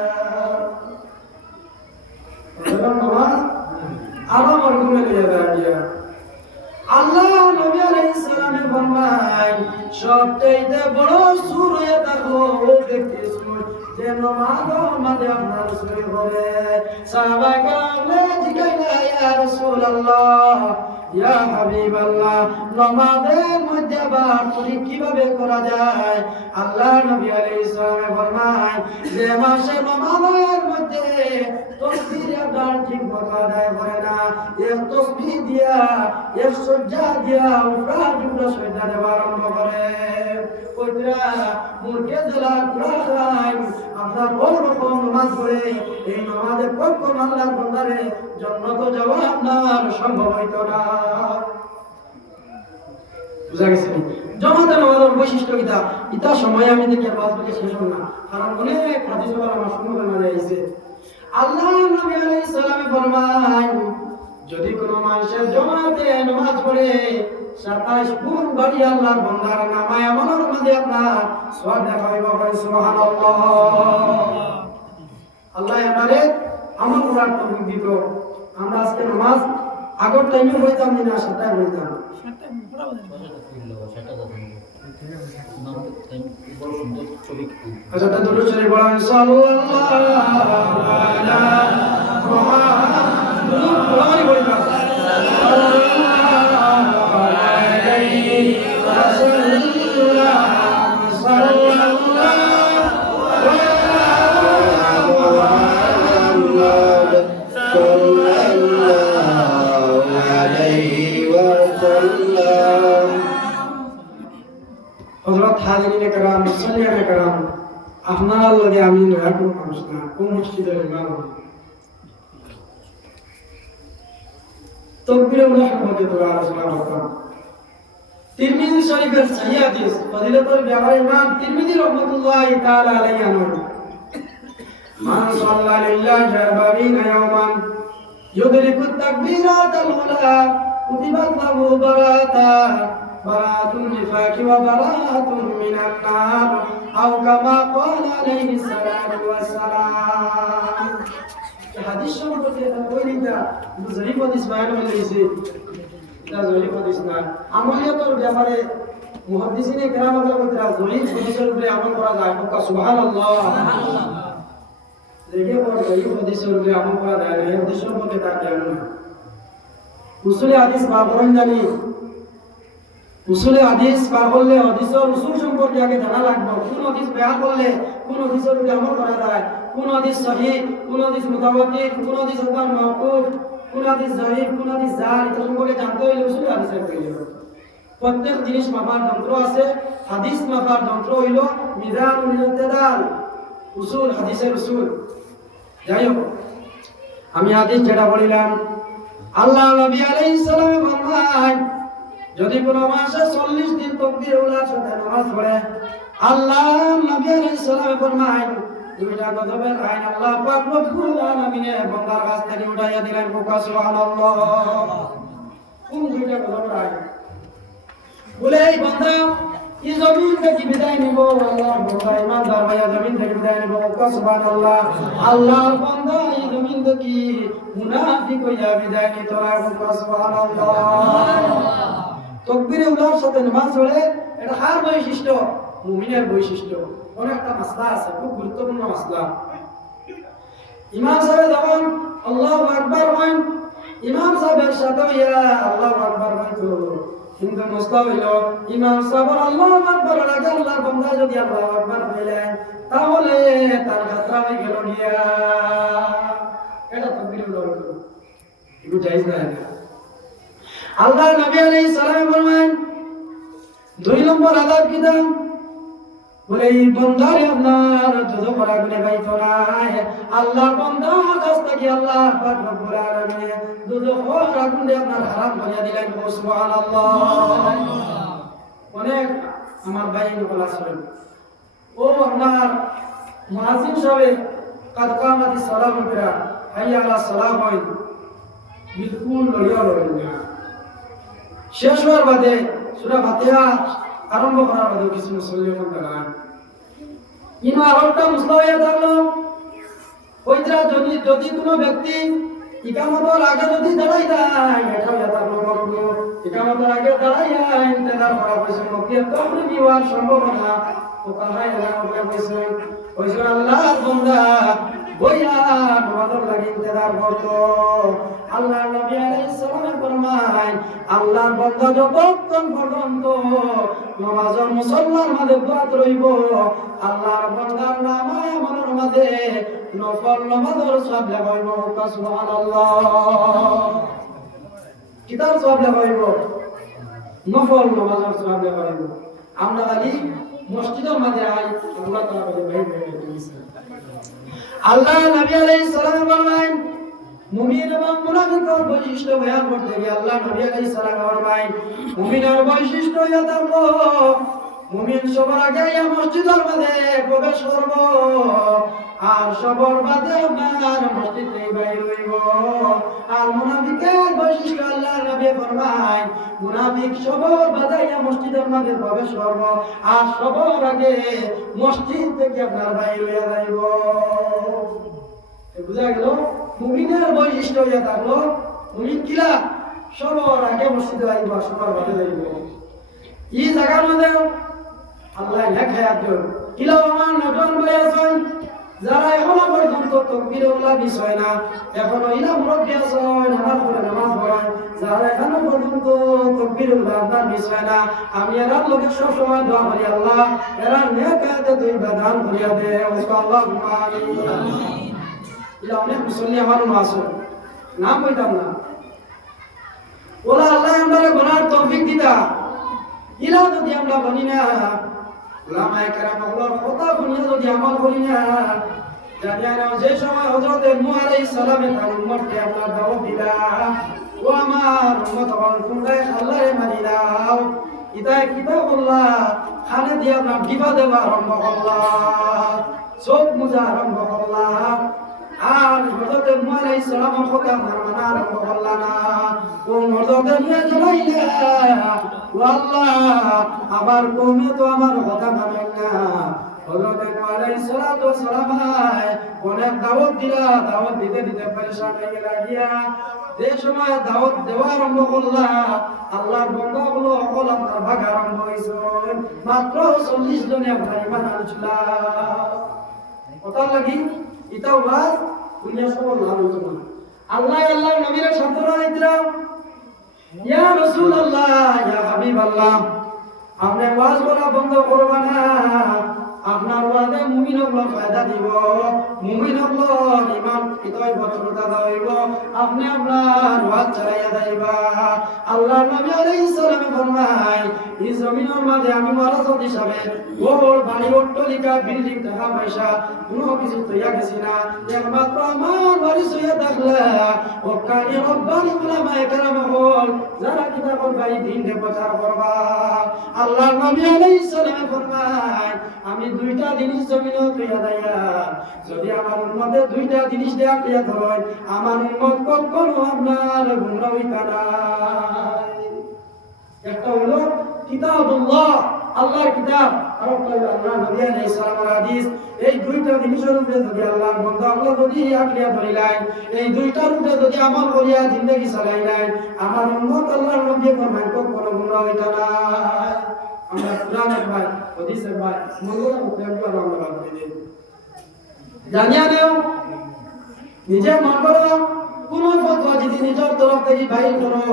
ফজরের নামাজ আমলের ঘুমে লইয়া যায় গিয়া। আল্লাহ নবী আলাইহিস সালামে ফরমায় সবচাইতে বড় সুর হয়ে থাকলো ব্যক্তি সুর যে নামাজের মাঝে আপনার সুরি হবে। সাহাবায়ে কেরামে জিজ্ঞাসা ইয়া রাসূলুল্লাহ ইয়া হাবিবাল্লাহ নামাজের মধ্যে আবার সুরি কিভাবে করা যায়? আল্লাহ নবী আলাইহিস সালামে ফরমায় যে মাসে নামাজের মধ্যে তাসবিহ আপনার ঠিক মতো আদায় করে না এক তাসবিহ দিয়া এক সজ্জা দিয়া উপরা জুড়া সজ্জা দেওয়া আরম্ভ করে কইরা মুরকে জেলা পুরা খায় আপনার ওই রকম নামাজ পড়ে এই নামাজে কোন আল্লাহর বান্দারে জান্নাত যাওয়া আপনার সম্ভব হইতো না। বুঝা গেছে জামাতে নামাজের বৈশিষ্ট্য কিটা ইতা সময় আমি দেখি আর বাজবে শেষ হল না কারণ অনেক হাদিস আমার শুনতে মাঝে আইছে। আল্লাহ নবী আলাইহিস সালামে ফরমান যদি কোনো মানুষের জামাতে নামাজ পড়ে 27 গুণ বাড়ি আল্লাহর বান্দার নামায় আমলের মধ্যে আপনার সওয়াব দেখা হইব। সুবহানাল্লাহ। আল্লাহ আমাদের আমল করার তৌফিক দিত। আমরা আজকে নামাজ আগর টাইমে হইতাম না 7টায় হইতাম আচ্ছা তা দুটো চলে বলেন সাল্লাল্লাহু আলা মুহাম্মাদ বলেন হযরত হাজিরিনে کرام মুসল্লিয়ানে کرام আপনারা লগে আমি নয়া কোন মানুষ না কোন মসজিদের ইমাম তাকবীরে উল্লাহ সম্পর্কে তো আলোচনা করতাম। তিরমিজি শরীফের সহিহ হাদিস ফজিলতুল জামাল ইমাম তিরমিজি রাহমাতুল্লাহি তাআলা আলাইহি আনহু মান সাল্লা লিল্লাহি 40 ইয়াওমান ইউদরিকু তাকবীরাতাল উলা কুতিবাত লাহু বারাতুন নিফাকি ওয়া বারাতুন মিনান নার আও কামা ক্বালা আলাইহি সাল্লাতু ওয়াস সালাম। এই হাদিস সম্পর্কে কইলিটা জয়ীফ হাদিস বয়ান হইছে এটা জয়ীফ হাদিস না আমলিয়াতের ব্যাপারে মুহাদ্দিসিনে কেরাম বলেন জয়ীফ হাদিসের উপরে আমল করা যায় তো সুবহানাল্লাহ সুবহানাল্লাহ দেখে পর জয়ীফ হাদিসের উপরে আমল করা যায় এই হাদিস সম্পর্কে তার জ্ঞান না। উসুলে হাদিস বা পড়েন জানি উসুলে হাদিস পার করলে হাদিসের উসুল সম্পর্কে আগে জানা লাগবে কোন হাদিস বয়ান করলে কোন হাদিসের উপরে আমল করা যায় কোন হাদিস সহিহ কোন হাদিস মুতাওয়াতির কোন হাদিস হাসান মাওকুফ কোন হাদিস জয়ীফ কোন হাদিস জাল এটা সম্পর্কে জানতে হইলে উসুলে হাদিসের প্রয়োজন। প্রত্যেক জিনিস মাপার যন্ত্র আছে হাদিস মাপার যন্ত্র হইল মিজানুল ইতিদাল উসুল হাদিসের উসুল। যাই হোক আমি হাদিস যেটা বলিলাম আল্লাহ নবী আলাইহিস সালাম ফরমান যদি কোনো মাসে 40 দিন তাকবীর উলার সাথে নামাজ পড়ে আল্লাহ নবী আলাইহিস সালাম ফরমায় দুইটা গজবের আইন আল্লাহ পাক রব্বুল আলামিনের বান্দার কাছ থেকে উঠাইয়া দিলেন সুবহানাল্লাহ। কোন দুইটা গজবের আইন? বলে এই বান্দা এই জমিন থেকে বিদায় নিব, আল্লাহর বান্দা ইমানদার ভাইয়া জমিন থেকে বিদায় নিব সুবহানাল্লাহ। আল্লাহর বান্দা এই জমিন থেকে মুনাফিক হইয়া বিদায় নিত না সুবহানাল্লাহ। তাকবীরে উলার সাথে নামাজ পড়ে এটা কার বৈশিষ্ট্য? মুমিনের বৈশিষ্ট্য। অনেকটা মাসলা আছে, খুব গুরুত্বপূর্ণ মাসলা। ইমাম সাহেব যখন আল্লাহু আকবার বলেন, ইমাম সাহেবের সাথে ইয়া আল্লাহু আকবার বলতো, কিন্তু মসলা হইল ইমাম সাহেব আল্লাহু আকবার আগে আল্লাহর বান্দা যদি আল্লাহু আকবার বলেন তাহলে তার যাত্রা হয়ে গেল গিয়া। এটা তাকবীরে উলার এটা জায়েজ না। আল্লাহ নবী আলাইহিস সালাম বলেন 2 নম্বর আযাব কি দাম? বলে এই বান্দারে আপনার দুজো করা গুনাহ গাইতো না। আল্লাহ বান্দা কাছ থেকে আল্লাহ পাক রব্বুল আলামিন দুজো করা গুনাহ আপনার হারাম করে দিলেন সুবহানাল্লাহ। অনেক আমার ভাই বলা শুনেন, ও আপনার মুয়াজ্জিন সাহেব কাদ কামাতি সালাম করা হাইয়া আলা সালাম হয় বিলকুল লইয়া লইয়া শেষ হওয়ার বাদে সূরা ফাতিহা আরম্ভ করার বাদে কিছু মুসলমান দাঁড়ান ইনো আরবটা মুস্তাওয়া থাকলো। ওইটা যদি কোনো ব্যক্তি ইকামতের আগে যদি দাঁড়াই যায় এটা ইয়াতা করবো, ইকামতের আগে দাঁড়াইয়া ইন্তেজার করা হয়েছে মক্কিয়া তখনই বিওয়ার সম্ভাবনা ও কাহাই এলাকা হয়েছে হয়েছে আল্লাহর বান্দা বইয়া নামাজের লাগি ইন্তেজার করতো। আল্লাহ নবী আলাইহিস সালাম ফরমায় আল্লাহর বান্দা যতক্ষণ পর্যন্ত নামাজের মুসল্লার মাঝে দোয়া রইব আল্লাহর বান্দার নামায় আমলের মাঝে নফল নামাজের সওয়াব লাগাইব সুবহানাল্লাহ। কিতাব সওয়াব লাগাইব, নফল নামাজের সওয়াব লাগাইব। আমরা খালি মসজিদের মাঝে আই আল্লাহ তাআলা বলে ভাই আল্লাহ নবী আলাইহিস সালাম বলেন মুমিন এবং মুনাফিকের বৈশিষ্ট্য বয়ান করতে গিয়ে আল্লাহ নবী আলাইহিস সালাম ফরমায় মুমিনের বৈশিষ্ট্য এটা হলো মুমিন সবার আগে মসজিদের মাঝে প্রবেশ করব আর সবার বাদে আপনার মসজিদ থেকে বাইর হইব। আর মুনাফিকের বৈশিষ্ট্য আল্লাহ নবী ফরমায় মুনাফিক সবার বাদে মসজিদের মাঝে প্রবেশ করব আর সবার আগে মসজিদ থেকে আপনার বাইর হইয়া যাইব। বুঝা গেল মুমিনের বৈশিষ্ট্য ইয়া থাকলো মুমিন কিলা সবার আগে মসজিদে আইব সবার বাদে যাইব। এই জায়গার মধ্যে আল্লাহ লেখায় দেন কিলা আমার নতুন ভাই আছেন যারা এখনো পর্যন্ত তাকবীরে উলার বিষয় না, এখনো ইলা মুরব্বি আছেন নামাজ পড়ে নামাজ পড়েন, যারা এখনো পর্যন্ত তাকবীরে উলার বিষয় না, আমি এরা লোকে সব সময় দোয়া করি আল্লাহ এরা নেক হায়াতে তুই দান করিয়া দে আল্লাহুম্মা আমিন। ইলা অনেক মুসল্লি আমার আছে নাম কইতাম না, ওলা আল্লাহ আমাদের গুনার তৌফিক দিতা। ইলা যদি আমরা বলি না উলামায়ে কেরাম আল্লাহর কথা শুনিয়া যদি আমল করি না, জানি না যে সময় হযরত নূহ আলাইহিস সালামের উম্মতকে আল্লাহ দাওয়াত দিলা ও আমার উম্মত হল তোমরা আল্লাহরে মানি নাও, ইতায় কিতাবুল্লাহ খানে দিয়া না দিবা দেবা আরম্ভ করলাম, চোখ মুজা আরম্ভ করলাম। আর হযরত নূহ আলাইহিস সালামের কথা মানা আরম্ভ করলা না, ও হযরত নূহ জানাইলা ও আল্লাহ আমার কওমে তো আমার কথা মানে না। হযরত নূহ আলাইহিস সালাম অনেক দাওয়াত দিলা, দাওয়াত দিতে দিতে পরেশান হয়ে গিয়া যে সময় দাওয়াত দেওয়া আরম্ভ করলা আল্লাহর বান্দাগুলো সকল আপনার ভাগ আরম্ভ হয়েছে, মাত্র 40 জনে আপনার ঈমান আনছিল। কথা লাগি ইতাও বাস দুনিয়া সব লাভ হইতো না। আল্লাহ আল্লাহর নবীর শব্দরা দিলা ইয়া রাসূলুল্লাহ ইয়া হাবিবাল্লাহ আপনি ওয়াজ করা বন্ধ করবা না, আপনার ওয়াজে মুমিন হলো ফায়দা দিব মুমিন হলো ইমান ইতয় বছরতা দাইব আপনি আপনার ওয়াজ চালাইয়া যাইবা আল্লাহ নবী আলাইহিস সালাম ফরমায় এই জমিনের মাঝে আমি ওয়ারাসত হিসাবে গোল বাড়ি অট্টালিকা বিল্ডিং টাকা পয়সা কোনো কিছু তৈয়া গেছি না একমাত্র আমার বাড়ি সইয়া থাকলে ওকানি রব্বানি উলামায়ে কেরাম হল যারা কিতাবর বাড়ি দিনে প্রচার করবা আল্লাহ নবী আলাইহিস সালাম ফরমায় আমি দুইটা জিনিস জমিনে তৈয়া দাইয়া যদি আমার উম্মতে দুইটা জিনিস দেয়া দিয়া ধরেন আমার উম্মত কখনো আপনার গুমরা হইতা না একটা হলো কিতাবুল্লাহ আল্লাহর কিতাব আর একটা হলো আল্লাহ নবী আলাইহিস সালামের হাদিস এই দুইটা জিনিসের উপরে যদি আল্লাহর বান্দা আল্লাহ যদি আঁকড়িয়া ধরিলেন এই দুইটার উপরে যদি আমল করিয়া জিন্দেগি চালাইলেন আমার উম্মত আল্লাহর নবী ফরমান কখনো গুমরা হইতা না আমরা কোরআনের ভাই হাদিসের ভাই মঙ্গল মুখের পর আমরা বলি জানিয়া নেও নিজে মন করো কোন ফতোয়া যদি নিজের তরফ থেকে বাইর করো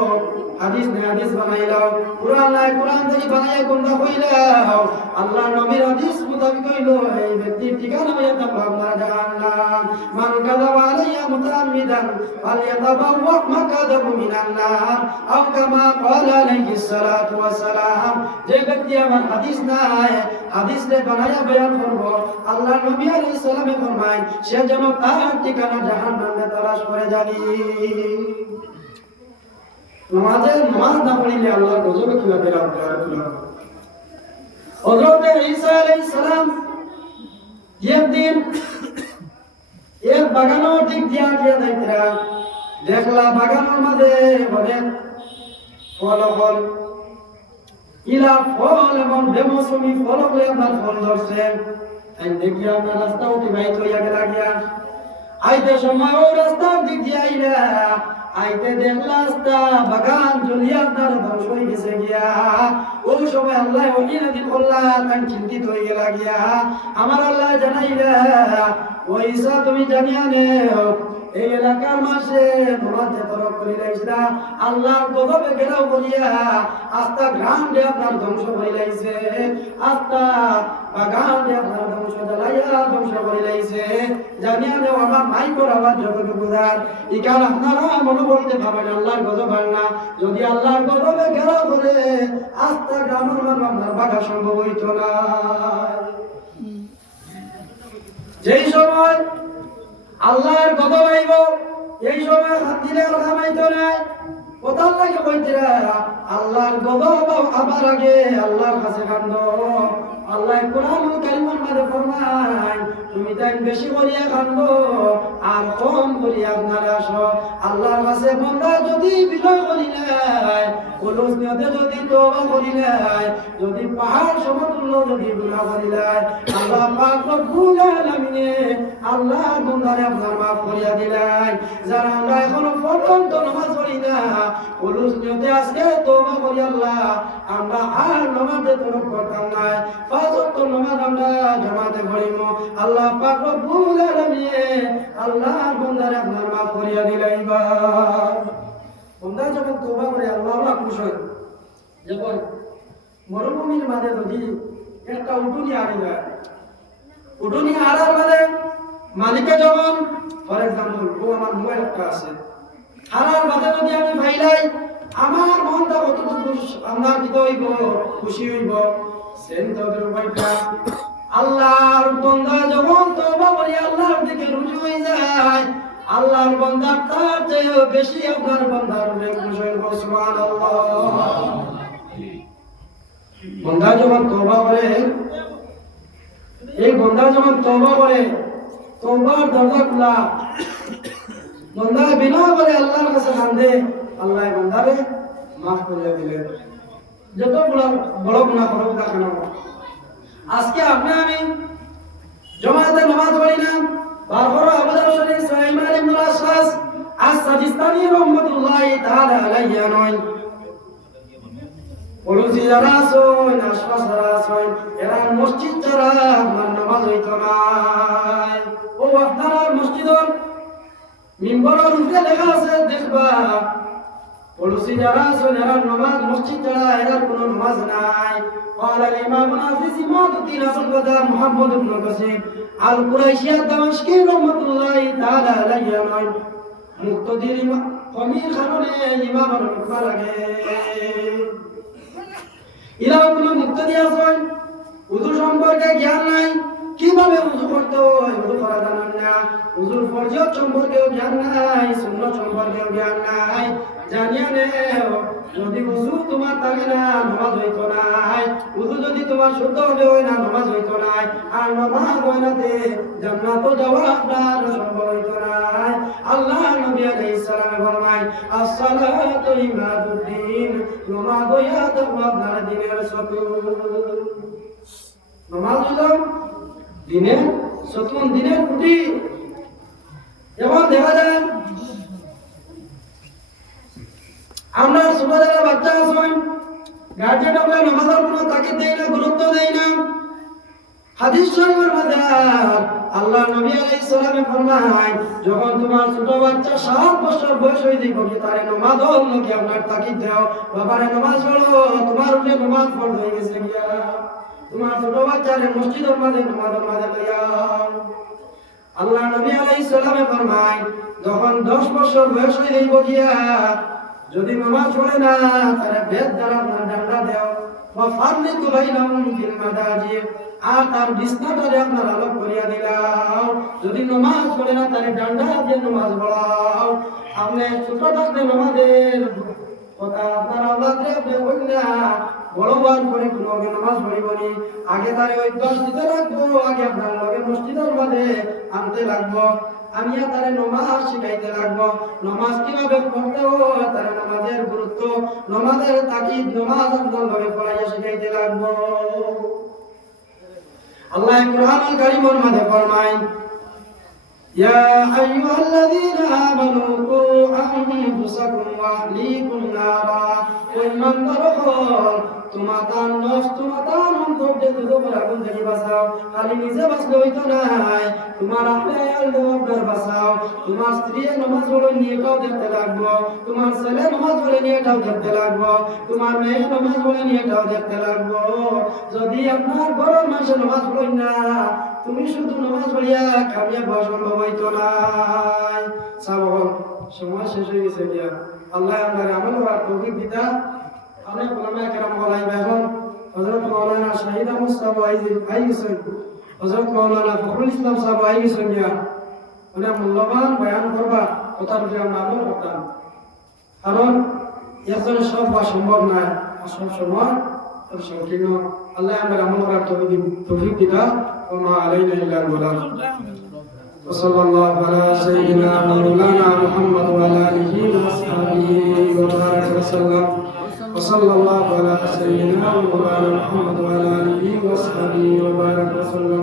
হাদিস নে হাদিস বানাইলাও কুরআন নাই কুরআন থেকে বানাইয়া কোনটা কইলাও আল্লাহ নবীর হাদিস মুতাবিক কইলো এই ব্যক্তির ঠিকানা হইয়া থাকলো আপনার জাহান্নাম মান কাযাবা আলাইয়া মুতাআম্মিদান ফালইয়াতাবাওয়া মাকাদাহু মিনান নার আও কামা ক্বালা আলাইহিস সালাতু ওয়াস সালাম যে ব্যক্তি আমার হাদিস নাই হাদিস রে বানাইয়া বয়ান করব আল্লাহ নবী আলাইহিস সালামে ফরমায় সে যেন তার ঠিকানা জাহান্নামে তালাশ করে জানি নামাজ না পড়িলে আল্লাহর গজবে কিভাবে রাখবে হযরত ঈসা আলাইহিস সালাম একদিন এক বাগানের দিক দিয়া যাইতরা দেখলা বাগানের মাঝে অনেক ফল ইলা ফল এবং বেমৌসুমি ফলগুলো আপনার ফল ধরছে দেখি আপনার রাস্তা অতিবাহিত হইয়া গেলা আইতে সময় ও রাস্তার দিক দিয়ে আইলা আইতে দেখলা রাস্তা বাগান জ্বলিয়া আপনার ধ্বংস হয়ে গেছে গিয়া ওই সময় আল্লাহ ওহিনাদি করলাম আমি চিন্তিত হয়ে গেলা গিয়া আমার আল্লাহ জানাইলা ও ঈসা তুমি জানিয়া নেও এই এলাকার মাসে নমাজ তরফ করিলাইছিলা আল্লাহর গজবে ঘেরাও করিয়া আস্তা গ্রাম দিয়ে আপনার ধ্বংস করিলাইছে আস্তা বাগান দিয়ে আপনার ধ্বংস জ্বালাইয়া ধ্বংস করিলাইছে জানিয়া নেও আমার মাইকর আবার যতটুকু দার ইকার আপনারা মনে করতে পারবেন আল্লাহর গজব আর না যদি আল্লাহর গজবে ঘেরাও করে আস্তা গ্রামের মানুষ আপনার বাঘা সম্ভব হইত না যেই সময় আল্লাহর গজব আইব এই সময় হাত দিলে আর খামাইতো নাই কোথাও লাগে কইতরা আল্লাহর গজব আবার আগে আল্লাহর কাছে কান্দো আল্লাহ কোরআনুল কারীমের মধ্যে ফরমায় তুমি তাই বেশি করিয়া কান্দো আর কম করিয়া আপনারা আসো আল্লাহর কাছে বান্দা যদি বিনয় করি নাই কলস নিয়তে যদি তওবা করি নাই যদি পাহাড় সমতুল্য যদি গুনাহ করি নাই আল্লাহ পাক রব্বুল আলামিনে আল্লাহ বান্দারে আপনার মাফ করিয়া দিলেন যারা আমরা এখনো পর্যন্ত নামাজ পড়ি না কলস নিয়তে আজকে তওবা করি আল্লাহ আমরা আর নামাজে তরফ করতাম না পাঁচ ওয়াক্ত নামাজ আমরা জামাতে পড়িব আল্লাহ পাক রব্বুল আলামিনে আল্লাহ বান্দারে আপনার মাফ করিয়া দিলাইবা বান্দা যখন তওবা করে আল্লাহ খুশি হয় যখন মরুভূমির মাঝে যদি একটা উটুনি আনি যায় উটুনি আনার মানে মালিকে যখন ফর এক্সাম্পল ও আমার মোবাইল একটা আছে হারার মাঝে যদি আমি ভাইলাই আমার মনটা কতটুকু আমরা কি হইব খুশি হইব সেন তোদের উপায়টা আল্লাহর বান্দা যখন তওবা করে আল্লাহর দিকে রুজু হয়ে যায় আল্লাহর বান্দা তার চেয়ে বেশি আপনার বান্দার খুশি হইব সুবহানাল্লাহ বান্দা যখন তওবা করে এই বান্দা যখন তওবা করে তওবার দরজা খোলা বান্দা বিনা করে আল্লাহর কাছে কান্দে আল্লাহ বান্দারে মাফ করে দিলেন যত বড় গুনাহ করুক না কেন আজকে আমি জমাতে নামাজ পড়ি না বারবার আবুদার শরীফ সুলাইমান ইবনে আশআস আস-সাজিস্তানি রাহমাতুল্লাহি তাআলা আলাইহি নয় পড়ুছি যারা আসুন আশপাশ যারা আসুন এরা মসজিদ যারা আমার নামাজ হইত না ও আপনারা মসজিদের মিম্বরের উপরে লেখা আছে দেখবা পড়োশি যারা আছেন এরা নামাজ মসজিদ ছাড়া এরার কোনো নামাজ নাই। قال الإمام الحافظ إمام الدين أبو الفداء محمد بن قاسم القريشي الدمشقي رحمة الله تعالى عليه মুক্তদির কমির কারণে ইমাম রহমাতুল্লাহ লাগে ইলাও কোনো মুক্তদি আছেন উযু সম্পর্কে জ্ঞান নাই, কিভাবে উযু করতে হয় উযু করা জানেন না, উযুর ফরজিয়ত সম্পর্কেও জ্ঞান নাই, সুন্নাত সম্পর্কেও জ্ঞান নাই। জানিয়া নেও যদি উযু তোমার থাকে না নামাজ হইতো না, উযু যদি তোমার শুদ্ধ হয় না নামাজ হইতো না, আর নামাজ হয় না তে জান্নাত যাওয়া আপনার সম্ভব হইতো না। আল্লাহ নবী আলাইহিস সালাম ফরমায় as-salatu imaduddin, নামাজ হইয়া তোমার দ্বীনের সতুন। নামাজ হলো দ্বীনের সতুন, দ্বীনের খুঁটি। যেমন দেখা যায় আমরা ছোটবেলা বাচ্চা আছেন গার্জেন হলে নামাজের কোনো তাকিদ দেয় না, গুরুত্ব দেয় না। হাদিস শরীফের মধ্যে আল্লাহ নবী আলাইহিস সালামে ফরমায় যখন তোমার ছোট বাচ্চা 7 বছর বয়স হয়ে যাবে তারে নামাজ হলো কি আপনার তাকিদ দাও, বাবারে নামাজ পড়ো, তোমার উপরে নামাজ ফরজ হয়ে গেছে গিয়া। তোমার ছোট বাচ্চারে মসজিদের মধ্যে নামাজের মধ্যে লইয়া আল্লাহ নবী আলাইহিস সালামে ফরমায় যখন 10 বছর বয়স হয়ে যাইব গিয়া যদি নামাজ পড়ে না তারে বেদ দ্বারা ডান্ডা দাও বা ফারলিকু বাইনাহুম ফিল মাদাজি, আর তার বিছনাটারে আপনার আলোক করিয়া দিলাও। যদি নামাজ পড়ে না তারে ডান্ডা দিয়ে নামাজ পড়াও। আপনি ছোট থাকতে নামাজের কথা আপনার আওলাদরে আপনি বলেন না, বড় হওয়ার পরে কোনো নামাজ পড়িবনি, আগে তারে অভ্যাস দিতে লাগবো, আগে আপনার লগে মসজিদের মধ্যে আনতে লাগবো, আমি তারে নামাজ শিখাইতে লাগবো। নামাজ কিভাবে পড়তে হয়, তারে নামাজের গুরুত্ব, নামাজের তাকিদ, নামাজ আপনার লগে পড়াইয়া শিখাইতে লাগবো। আল্লাহ কুরআনুল কারীমের মধ্যে ফরমায় ইয়া আইয়ুহাল্লাযীনা আমানু কু আনফুসাকুম ওয়া আহলিকুম নারা, ওই ইমানদারগণ তোমাদের নফস তোমাদের অন্তরকে দুজনের আগুন থেকে বাঁচাও। খালি নিজে বাঁচলে হইতো না, তোমার আহলে আয়ালদের বাঁচাও। তোমার স্ত্রী নামাজ পড়ে নিয়ে এটাও দেখতে লাগবো, তোমার ছেলে নামাজ পড়ে নিয়ে এটাও দেখতে লাগবো, তোমার মেয়ে নামাজ পড়ে নিয়ে এটাও দেখতে লাগবো। যদি আপনার বড় মানুষের নামাজ পড়েন না, তুমি শুধু নামাজ পড়িয়া কামিয়াব হওয়া সম্ভব হইতো না। সাবল সময় শেষ হয়ে গেছে গিয়া। আল্লাহ আমাদের আমল করার তৌফিক দিতা। অনেক ওলামায়ে কেরাম বলাই এখন হযরত মাওলানা শহীদ আহমদ সাহেব আইছেন, হযরত মাওলানা ফখরুল ইসলাম সাহেব আইছেন গিয়া অনেক মূল্যবান বয়ান করবা, কথা বলে আমরা আমল করতাম। কারণ একজনের সব বা সম্ভব নয়, সব সময় সংকীর্ণ। আল্লাহ আমাদের আমল করার তৌফিক দিতা। ওমা আলাইনা ইল্লা আল বালাগ। وصلى الله على سيدنا مولانا محمد وعلى اله وصحبه وبارك وسلم. وصلى الله على سيدنا مولانا محمد وعلى اله وصحبه وبارك وسلم.